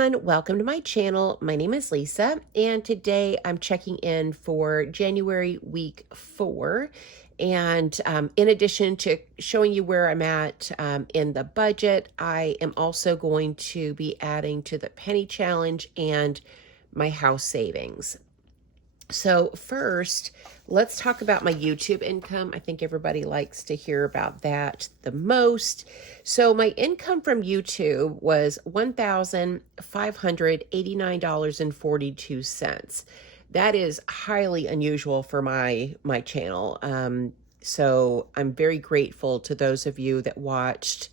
everyone, welcome to my channel. My name is Lisa, and today I'm checking in for January week 4. And in addition to showing you where I'm at in the budget, I am also going to be adding to the penny challenge and my house savings. So first, let's talk about my YouTube income. I think everybody likes to hear about that the most. So my income from YouTube was $1,589.42. That is highly unusual for my channel. So I'm very grateful to those of you that watched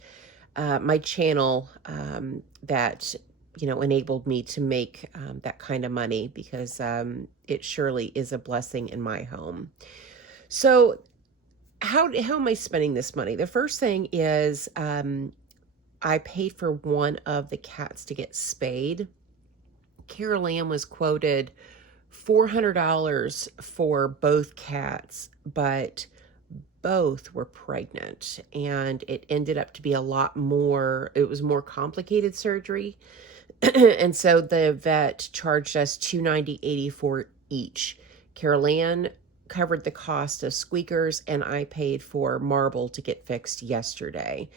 my channel that enabled me to make that kind of money, because it surely is a blessing in my home. So how am I spending this money? The first thing is I paid for one of the cats to get spayed. Carol Ann was quoted $400 for both cats, but both were pregnant, and it ended up to be a lot more, it was more complicated surgery. And so the vet charged us $290.84 each. Carol Ann covered the cost of squeakers, and I paid for marble to get fixed yesterday.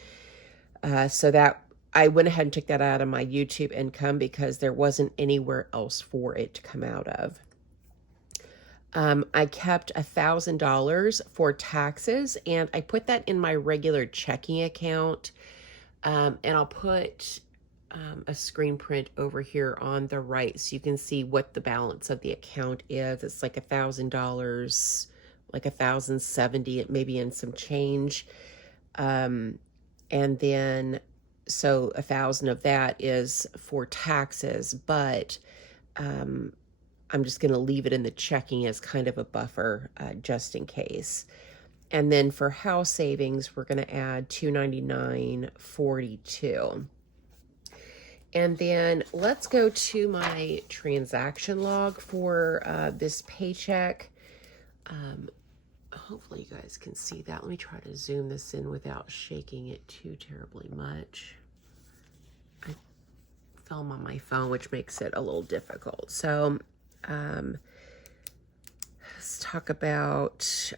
So that I went ahead and took that out of my YouTube income because there wasn't anywhere else for it to come out of. I kept $1,000 for taxes, and I put that in my regular checking account. And I'll put a screen print over here on the right so you can see what the balance of the account is. It's like $1,000, like $1,070, maybe in some change. And then, so 1,000 of that is for taxes, but I'm just going to leave it in the checking as kind of a buffer, just in case. And then for house savings, we're going to add $299.42. And then let's go to my transaction log for this paycheck. Hopefully you guys can see that. Let me try to zoom this in without shaking it too terribly much. I film on my phone, which makes it a little difficult. So let's talk about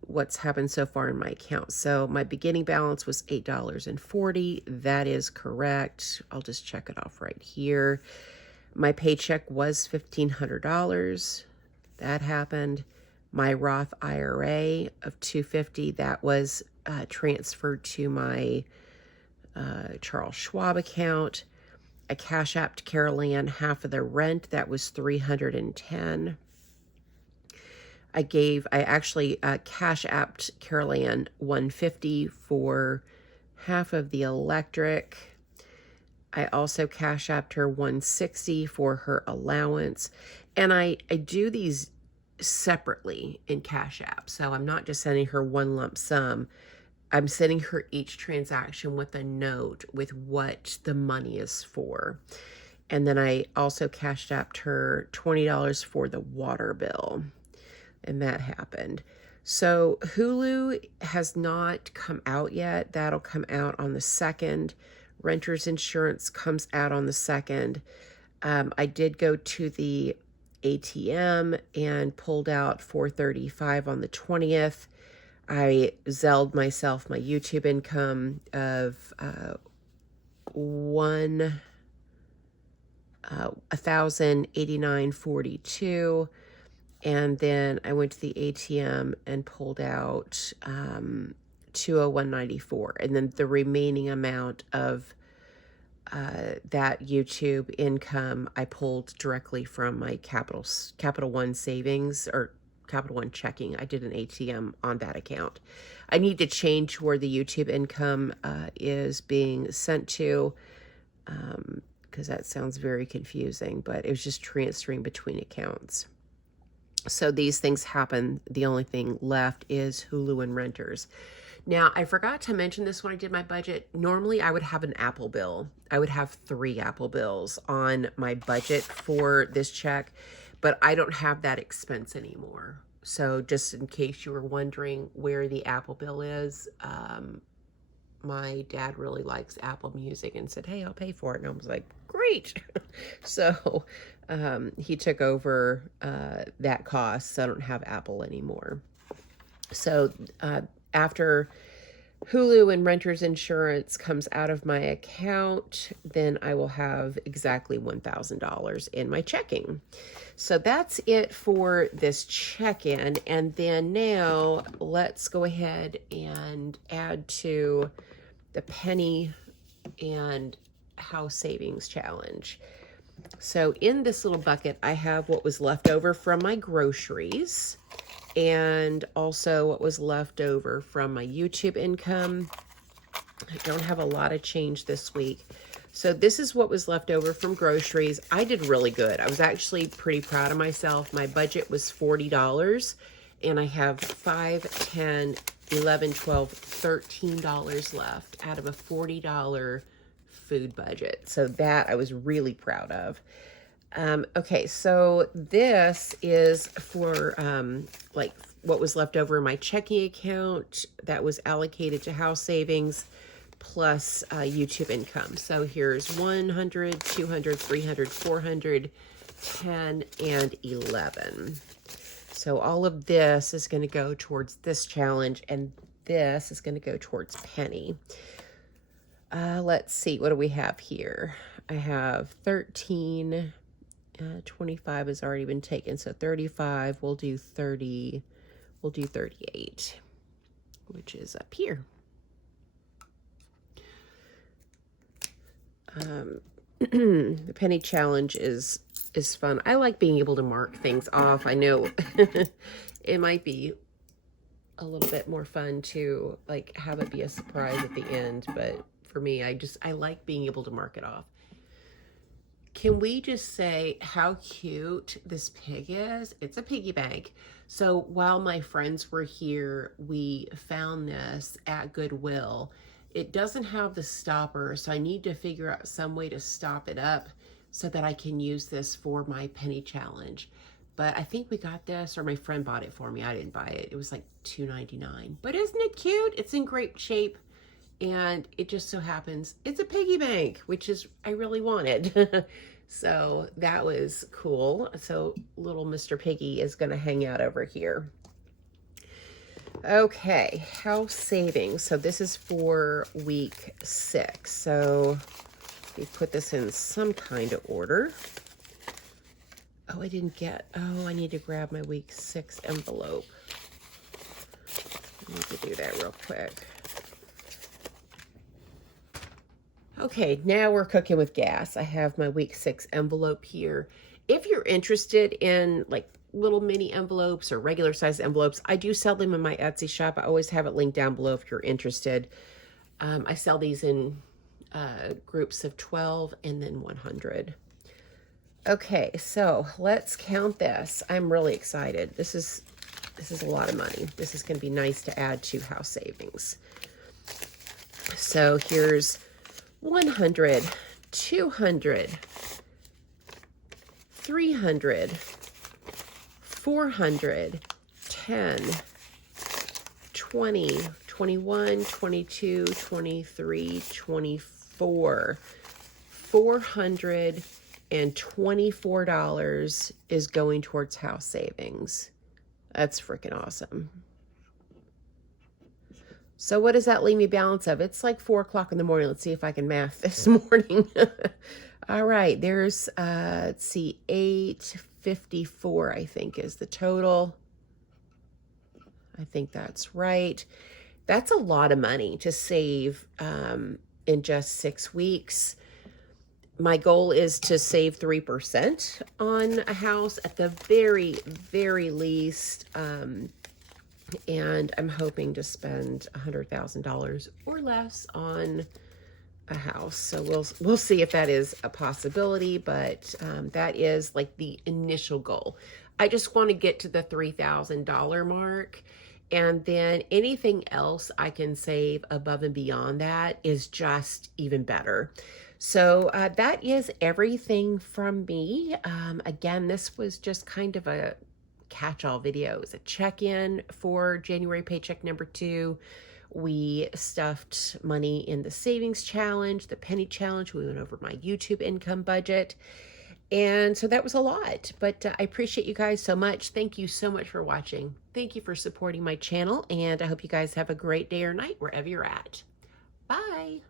what's happened so far in my account. So my beginning balance was $8.40. That is correct. I'll just check it off right here. My paycheck was $1,500. That happened. My Roth IRA of $250, that was transferred to my Charles Schwab account. I cash apped Carol Ann half of the rent. That was $310. I actually cash apped Carol Ann $150 for half of the electric. I also cash apped her $160 for her allowance. And I do these separately in Cash App. So I'm not just sending her one lump sum. I'm sending her each transaction with a note with what the money is for. And then I also cashed apped her $20 for the water bill. And that happened. So Hulu has not come out yet. That'll come out on the 2nd. Renter's insurance comes out on the 2nd. I did go to the ATM and pulled out $435 on the 20th. I Zelled myself my YouTube income of $1,089.42. And then I went to the ATM and pulled out $201.94. And then the remaining amount of that YouTube income I pulled directly from my Capital One savings, or Capital One checking. I did an ATM on that account. I need to change where the YouTube income is being sent to, because that sounds very confusing, but it was just transferring between accounts. So these things happen. The only thing left is Hulu and renters. Now, I forgot to mention this when I did my budget. Normally, I would have an Apple bill. I would have 3 Apple bills on my budget for this check, but I don't have that expense anymore. So just in case you were wondering where the Apple bill is, my dad really likes Apple Music and said, hey, I'll pay for it. And I was like, great. So he took over that cost, so I don't have Apple anymore. So after Hulu and renter's insurance comes out of my account, then I will have exactly $1,000 in my checking. So that's it for this check-in. And then now let's go ahead and add to the penny and house savings challenge. So in this little bucket, I have what was left over from my groceries and also what was left over from my YouTube income. I don't have a lot of change this week. So this is what was left over from groceries. I did really good. I was actually pretty proud of myself. My budget was $40 and I have $5, $10, $11, $12, $13 left out of a $40 food budget. So that I was really proud of. Okay, so this is for like what was left over in my checking account that was allocated to house savings plus YouTube income. So here's 100, 200, 300, 400, 10, and 11. So all of this is going to go towards this challenge, and this is going to go towards penny. Let's see, what do we have here? I have 13, 25 has already been taken, so 35, we'll do 30, we'll do 38, which is up here. The penny challenge is fun. I like being able to mark things off. I know it might be a little bit more fun to like have it be a surprise at the end, but for me, I like being able to mark it off. Can we just say how cute this pig is? It's a piggy bank. So while my friends were here, we found this at Goodwill. It doesn't have the stopper, so I need to figure out some way to stop it up so that I can use this for my penny challenge. But I think we got this, or my friend bought it for me. I didn't buy it. It was like $2.99. But isn't it cute? It's in great shape. And it just so happens it's a piggy bank, which is I really wanted. So that was cool. So little Mr. Piggy is going to hang out over here. Okay, house savings. So this is for week 6. So we put this in some kind of order. Oh, I need to grab my week 6 envelope. I need to do that real quick. Okay, now we're cooking with gas. I have my week 6 envelope here. If you're interested in like little mini envelopes or regular size envelopes, I do sell them in my Etsy shop. I always have it linked down below if you're interested. I sell these in groups of 12 and then 100. Okay, so let's count this. I'm really excited. This is a lot of money. This is going to be nice to add to house savings. So here's 100, 200, 300, 400, 10, 20, 21, 22, 23, 24, $424 is going towards house savings. That's freaking awesome. So what does that leave me balance of? It's like 4 o'clock in the morning. Let's see if I can math this morning. All right, there's, let's see, 854, I think, is the total. I think that's right. That's a lot of money to save in just 6 weeks. My goal is to save 3% on a house at the very, very least. And I'm hoping to spend $100,000 or less on a house. So we'll see if that is a possibility, but that is like the initial goal. I just want to get to the $3,000 mark, and then anything else I can save above and beyond that is just even better. So that is everything from me. Again, this was just kind of a catch-all video. It was a check-in for January paycheck number 2. We stuffed money in the savings challenge, the penny challenge. We went over my YouTube income budget. And so that was a lot, but I appreciate you guys so much. Thank you so much for watching. Thank you for supporting my channel, and I hope you guys have a great day or night wherever you're at. Bye.